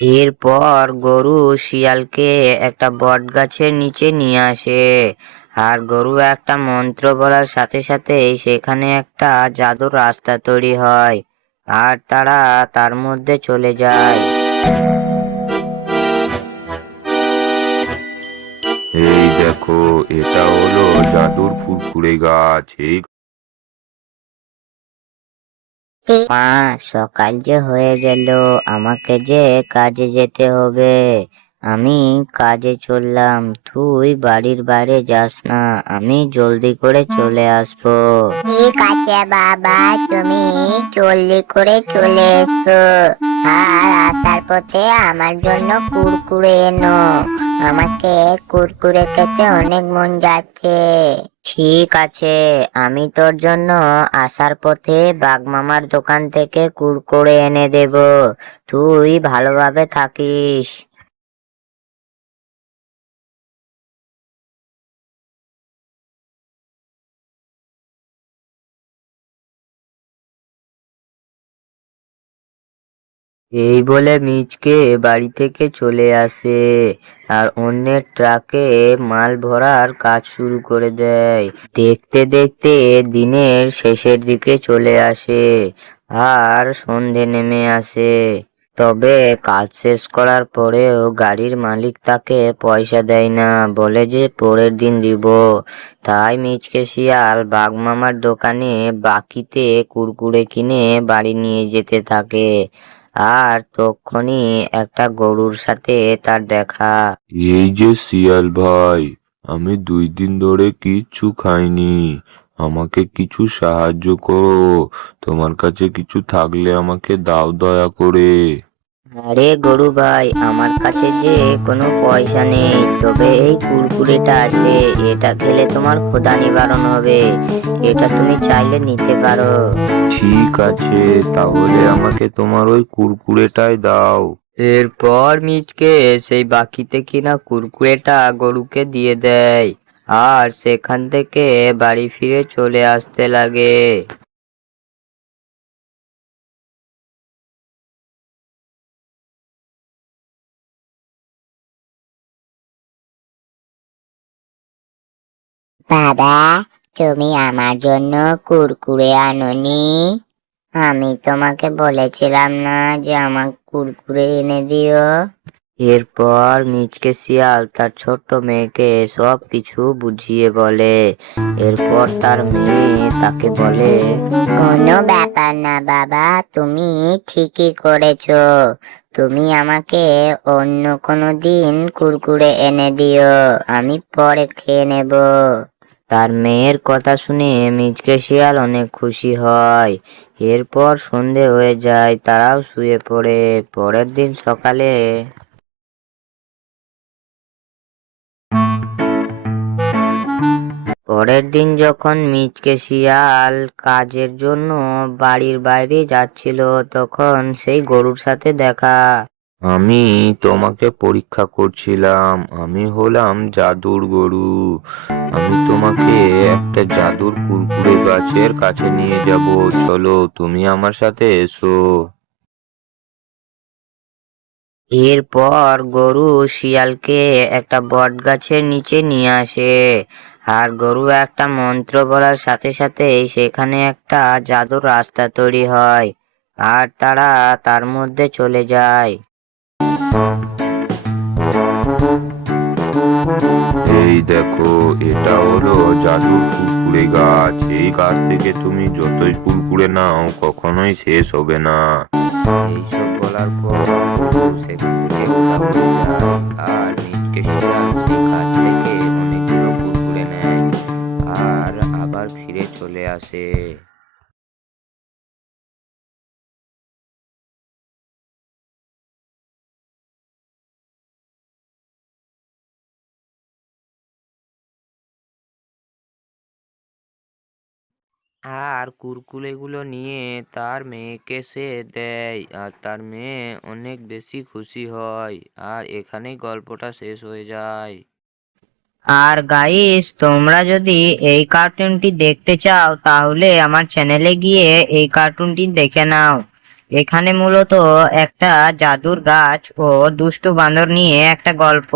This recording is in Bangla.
এরপর গরু শিয়ালকে একটা বট গাছের নিচে নিয়ে আসে। আর গরু একটা মন্ত্র বলার সাথে সাথেই সেখানে একটা জাদুর রাস্তা তৈরি হয়। আর তারা তার মধ্যে চলে যায়। এই দেখো, এটা হলো জাদুর ফুরফুরে গাছ। এই মা, সকাল যে হয়ে গেল, আমাকে যে কাজে যেতে হবে। আমি কাজে চললাম, তুই বাড়ির বাইরে যাস না, আমি জলদি করে চলে আসবো। ঠিক আছে বাবা, তুমি জলদি করে চলে এসো। আর আসার পথে আমার জন্য কুরকুরে এনো। আমাকে কুরকুরে খেতে অনেক মন যাচ্ছে। ঠিক আছে, আমি তোর জন্য আসার পথে বাগমামার দোকান থেকে কুরকুরে এনে দেব। তুই ভালোভাবে থাকিস। এই বলে মিচকে বাড়ি থেকে চলে আসে। আর অন্যের ট্রাকে মাল ভরার কাজ শুরু করে দেয়। দেখতে দেখতে দিনের শেষের দিকে চলে আসে। আর সন্ধে নেমে আসে। তবে কাজ শেষ করার পরেও গাড়ির মালিক তাকে পয়সা দেয় না, বলে যে পরের দিন দিব। তাই মিচকে শিয়াল বাঘমামার দোকানে বাকিতে কুরকুরে কিনে বাড়ি নিয়ে যেতে থাকে। আর তক্ষুনি একটা গরুর সাথে তার দেখা। এই যে শিয়াল ভাই, আমি 2 দিন ধরে কিচ্ছু খাইনি। আমাকে কিছু সাহায্য করো। তোমার কাছে কিছু থাকলে আমাকে দাও দয়া করে। আরে গরু ভাই, আমার কাছে যে কোনো পয়সা নেই, তবে এই কুরকুরেটা আছে। এটা খেলে তোমার ক্ষুধা নিবারণ হবে। এটা তুমি চাইলে নিতে পারো। ঠিক আছে, তাহলে আমাকে তোমার ওই কুরকুরেটাই দাও। এরপর মিচকে সেই বাকিতে কিনা কুরকুরেটা গরুকে দিয়ে দেয়। আর সেখান থেকে বাড়ি ফিরে চলে আসতে লাগে। বাবা, তুমি আমার জন্য কুরকুরে আনোনি? আমি তোমাকে বলেছিলাম না যে আমার কুরকুরে এনে দিও? এরপর মিচকে শিয়াল তার ছোট্ট মেয়েকে সব কিছু বুঝিয়ে বলে। এরপর তার মেয়ে তাকে বলে, কোনো ব্যাপার না বাবা, তুমি ঠিকই করেছো। তুমি আমাকে অন্য কোনো দিন কুরকুরে এনে দিও, আমি পরে খেয়ে নেব। তার মেয়ের কথা শুনে মিচকে শিয়াল অনেক খুশি হয়। এরপর সন্ধে হয়ে যায়, তারাও শুয়ে পড়ে। পরের দিন সকালে পরের দিন যখন মিচকে শিয়াল কাজের জন্য বাড়ির বাইরে যাচ্ছিল, তখন সেই গরুর সাথে দেখা। আমি তোমাকে পরীক্ষা করছিলাম। আমি হলাম জাদুর গরু। আমি তোমাকে একটা জাদুর কুরকুরে গাছের কাছে নিয়ে যাব। চলো, তুমি আমার সাথে এসো। এরপর গরু শিয়ালকে একটা বট গাছের নিচে নিয়ে আসে। আর গরু একটা মন্ত্র বলার সাথে সাথেই সেখানে একটা জাদুর রাস্তা তৈরি হয়। আর তারা তার মধ্যে চলে যায়। এই দেখো, এটা হলো জাদুর কুরকুরে গাছ। এই গাছ থেকে তুমি যতই কুরকুরে নাও কখনোই শেষ হবে না। এইসব বলার পর গরু সেখান থেকে উধাও হয়ে যায়। আর মিচকে শিয়াল সেই গাছ থেকে অনেকগুলো কুরকুরে নেয়। আর আবার ফিরে চলে আসে। আর কুরকুরেগুলো নিয়ে তার মেয়েকে সে দেয়। আর তার মেয়ে অনেক বেশি খুশি হয়। আর এখানেই গল্পটা শেষ হয়ে যায়। আর গাইস, তোমরা যদি এই কার্টুনটি দেখতে চাও তাহলে আমার চ্যানেলে গিয়ে এই কার্টুনটি দেখে নাও। এখানে মূলত একটা জাদুর গাছ ও দুষ্টু বান্দর নিয়ে একটা গল্প।